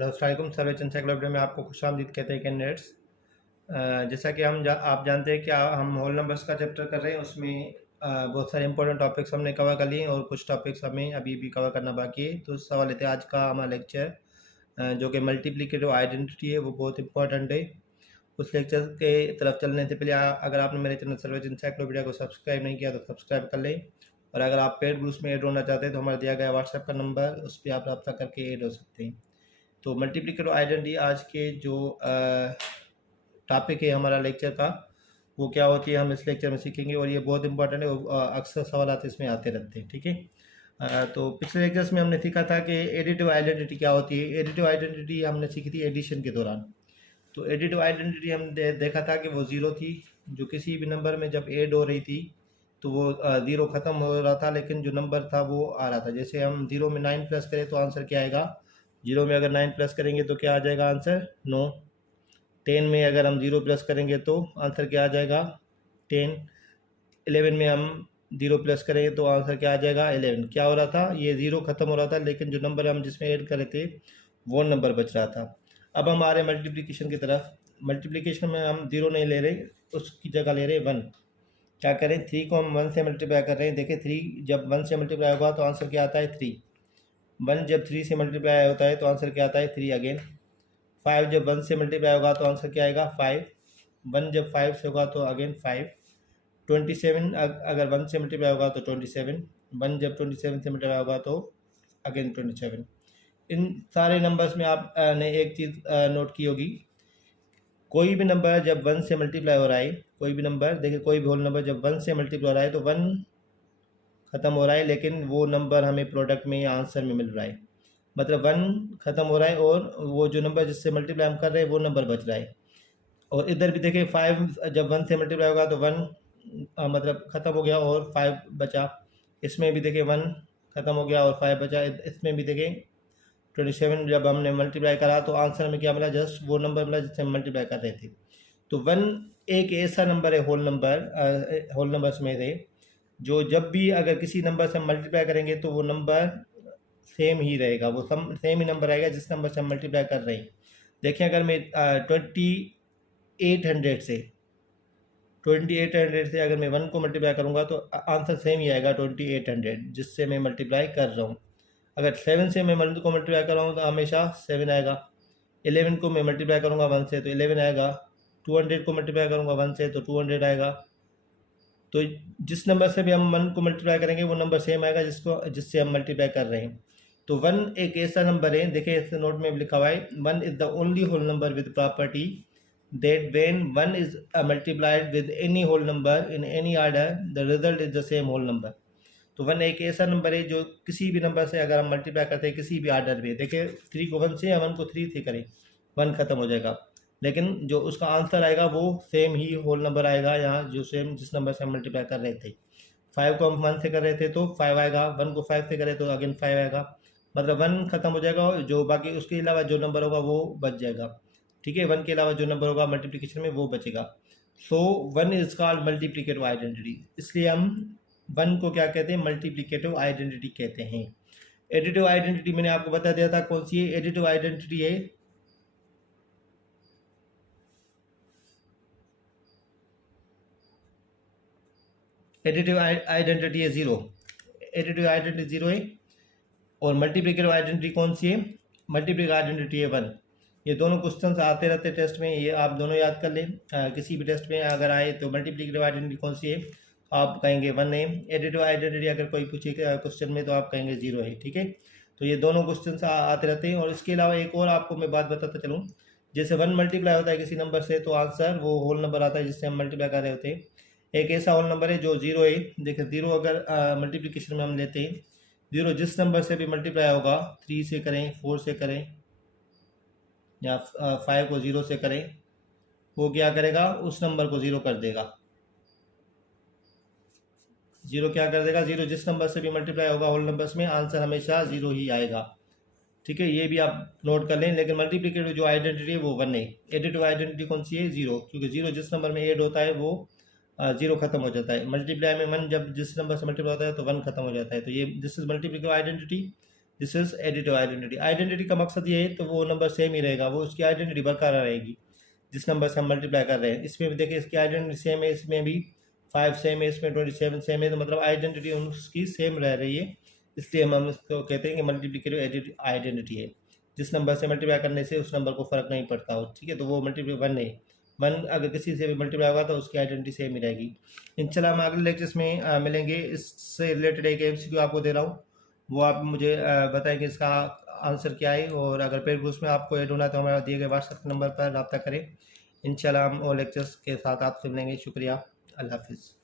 Hello अस्सलाम वालेकुम। सर्वेच encyclopedia में आपको खुशामदीद कहते हैं कैंडिडेट्स। जैसा कि आप जानते हैं कि हम होल नंबर्स का चैप्टर कर रहे हैं। उसमें बहुत सारे इंपॉर्टेंट टॉपिक्स हमने कवर कर लिए और कुछ टॉपिक्स हमें अभी भी कवर करना बाकी है। तो उस हवाले से आज का हमारा लेक्चर जो कि मल्टीप्लिकेटिव आइडेंटिटी है वो बहुत इंपॉर्टेंट है। उस लेक्चर के तरफ चलने से पहले अगर आपने मेरे चैनल सर्वेच एनसाइक्लोपीडिया को सब्सक्राइब नहीं किया तो सब्सक्राइब कर लें। और अगर आप पेड ग्रुप्स में ऐड होना चाहते हैं तो हमारा दिया गया व्हाट्सएप का नंबर, उस पर आप रब्ता करके ऐड हो सकते हैं। तो मल्टीप्लिकेटिव आइडेंटिटी आज के जो टॉपिक है हमारा लेक्चर का, वो क्या होती है हम इस लेक्चर में सीखेंगे और ये बहुत इंपॉर्टेंट है। अक्सर सवाल इसमें आते रहते हैं। ठीक है, तो पिछले लेक्चर्स में हमने सीखा था कि एडिटिव आइडेंटिटी क्या होती है। एडिटिव आइडेंटिटी हमने सीखी थी एडिशन के दौरान। तो एडिटिव आइडेंटिटी हमने देखा था कि वो ज़ीरो थी, जो किसी भी नंबर में जब ऐड हो रही थी तो वो ज़ीरो ख़त्म हो रहा था, लेकिन जो नंबर था वो आ रहा था। जैसे हम 0 में 9 प्लस करें तो आंसर क्या आएगा, 0 में अगर 9 प्लस करेंगे तो क्या आ जाएगा आंसर 9। 10 में अगर हम 0 प्लस करेंगे तो आंसर क्या आ जाएगा 10। 11 में हम 0 प्लस करेंगे तो आंसर क्या आ जाएगा 11। क्या हो रहा था, ये 0 ख़त्म हो रहा था, लेकिन जो नंबर हम जिसमें ऐड कर रहे थे वो नंबर बच रहा था। अब हम आ रहे मल्टीप्लिकेशन की तरफ। मल्टीप्लिकेशन में हम 0 नहीं ले रहे, उसकी जगह ले रहे 1। क्या करें, 3 को हम 1 से मल्टीप्लाई कर रहे हैं। देखिए 3 जब 1 से मल्टीप्लाई होगा तो आंसर क्या आता है 3। 1 जब 3 से मल्टीप्लाई होता है तो आंसर क्या आता है 3 अगेन। 5 जब 1 से मल्टीप्लाई होगा तो आंसर क्या आएगा 5। 1 जब 5 से होगा तो अगेन 5। 27 अगर 1 से मल्टीप्लाई होगा तो 27। 1 जब 27 से मल्टीप्लाई होगा तो अगेन 27। इन सारे नंबर्स में आप ने एक चीज़ नोट की होगी, कोई भी नंबर जब 1 से मल्टीप्लाई हो रहा है, कोई भी नंबर देखिए, कोई भी होल नंबर जब 1 से मल्टीप्लाई हो रहा है तो 1 ख़त्म हो रहा है, लेकिन वो नंबर हमें प्रोडक्ट में या आंसर में मिल रहा है। मतलब 1 ख़त्म हो रहा है और वो जो नंबर जिससे मल्टीप्लाई हम कर रहे हैं वो नंबर बच रहा है। और इधर भी देखिए 5 जब 1 से मल्टीप्लाई होगा तो 1 मतलब ख़त्म हो गया और 5 बचा। इसमें भी देखिए 1 ख़त्म हो गया और 5 बचा। इसमें भी देखिए 27 जब हमने मल्टीप्लाई करा तो आंसर में क्या मिला, जस्ट वो नंबर मिला जिससे हम मल्टीप्लाई कर रहे थे। तो 1 एक ऐसा नंबर है होल नंबर्स में से जो जब भी अगर किसी नंबर से हम मल्टीप्लाई करेंगे तो वो नंबर सेम ही रहेगा, वो सेम ही नंबर आएगा जिस नंबर से हम मल्टीप्लाई कर रहे हैं। देखिए अगर मैं 2800 से अगर मैं 1 को मल्टीप्लाई करूँगा तो आंसर सेम ही आएगा 2800 जिससे मैं मल्टीप्लाई कर रहा हूँ। अगर 7 से मैं 1 को मल्टीप्लाई कर रहा हूँ तो हमेशा 7 आएगा। 11 को मैं मल्टीप्लाई करूँगा 1 से तो 11 आएगा। 200 को मल्टीप्लाई करूँगा 1 से तो 200 आएगा। तो जिस नंबर से भी हम 1 को मल्टीप्लाई करेंगे वो नंबर सेम आएगा जिससे हम मल्टीप्लाई कर रहे हैं। तो 1 एक ऐसा नंबर है, देखिए इस नोट में लिखा हुआ है 1 is the only whole number with property that when 1 is multiplied with any whole number in any order the result is the same whole number। तो 1 एक ऐसा नंबर है जो किसी भी नंबर से अगर हम मल्टीप्लाई करते हैं किसी भी आर्डर में, देखिए 3 को 1 से या 1 को 3 से करें 1 ख़त्म हो जाएगा, लेकिन जो उसका आंसर आएगा वो सेम ही होल नंबर आएगा यहाँ जो सेम जिस नंबर से हम मल्टीप्लाई कर रहे थे। 5 को हम 1 से कर रहे थे तो 5 आएगा, 1 को 5 से करें तो अगेन 5 आएगा। मतलब 1 ख़त्म हो जाएगा और जो बाकी उसके अलावा जो नंबर होगा वो बच जाएगा। ठीक है, 1 के अलावा जो नंबर होगा मल्टीप्लिकेशन में वो बचेगा। सो 1 इज कॉल्ड मल्टीप्लिकेटिव आइडेंटिटी। इसलिए हम 1 को क्या कहते हैं, मल्टीप्लिकेटिव आइडेंटिटी कहते हैं। एडिटिव आइडेंटिटी मैंने आपको बता दिया था कौन सी है। एडिटिव आइडेंटिटी है एडिटिव आइडेंटिटी है 0। एडिटिव आइडेंटिटी 0 है। और मल्टीप्लिकेटिव आइडेंटिटी कौन सी है, मल्टीप्लिकेटिव आइडेंटिटी है 1। ये दोनों क्वेश्चन आते रहते टेस्ट में, ये आप दोनों याद कर लें। किसी भी टेस्ट में अगर आए तो मल्टीप्लिकेटिव आइडेंटिटी कौन सी है आप कहेंगे 1 है। एडिटिव आइडेंटिटी अगर कोई पूछे क्वेश्चन में तो आप कहेंगे 0 है। ठीक है, तो ये दोनों क्वेश्चन आते रहते हैं। और इसके अलावा एक और आपको मैं बात बताता चलूँ, जैसे 1 मल्टीप्लाई होता है किसी नंबर से तो आंसर वो होल नंबर आता है जिससे हम मल्टीप्लाई कर रहे होते हैं। एक ऐसा होल नंबर है जो 0 है। देखिए 0 अगर मल्टीप्लिकेशन में हम लेते हैं, 0 जिस नंबर से भी मल्टीप्लाई होगा, 3 से करें, 4 से करें या 5 को 0 से करें, वो क्या करेगा, उस नंबर को 0 कर देगा। 0 क्या कर देगा, 0 जिस नंबर से भी मल्टीप्लाई होगा होल नंबर्स में आंसर हमेशा 0 ही आएगा। ठीक है, ये भी आप नोट कर लें। लेकिन मल्टीप्लिकेटिव जो आइडेंटिटी है वो 1 है। एडिटिव आइडेंटिटी कौन सी है, 0, क्योंकि 0 जिस नंबर में ऐड होता है वो 0 ख़त्म हो जाता है। मल्टीप्लाई में 1 जब जिस नंबर से मल्टीप्लाई होता है तो 1 ख़त्म हो जाता है। तो ये this is multiplicative identity. This is additive identity. Identity का मकसद ये है तो वो नंबर सेम ही रहेगा, वो उसकी आइडेंटिटी बरकरार रहेगी जिस नंबर से हम मल्टीप्लाई कर रहे हैं। इसमें भी देखिए इसकी आइडेंटिटी सेम है, इसमें भी 5 सेम है, इसमें 27 सेम है, तो मतलब आइडेंटिटी उसकी सेम रह रही है, इसलिए हम इसको कहते हैं कि मल्टीप्लिकेटिव आइडेंटिटी है। जिस नंबर से मल्टीप्लाई करने से उस नंबर को फ़र्क नहीं पड़ता हो, ठीक है, तो वो मल्टीप्लाई 1 है। 1 अगर किसी से भी मल्टीप्लाई होगा तो उसकी आइडेंटिटी सेम ही रहेगी। इंशाल्लाह हम अगले लेक्चर्स में मिलेंगे। इससे रिलेटेड एक MCQ आपको दे रहा हूँ, वो आप मुझे बताएं कि इसका आंसर क्या है, और अगर पेड कोर्स में आपको ऐड होना है तो हमारा दिए गए व्हाट्सएप नंबर पर रब्ता करें। इंशाल्लाह हम और लेक्चर्स के साथ आपसे मिलेंगे। शुक्रिया, अल्लाह हाफिज़।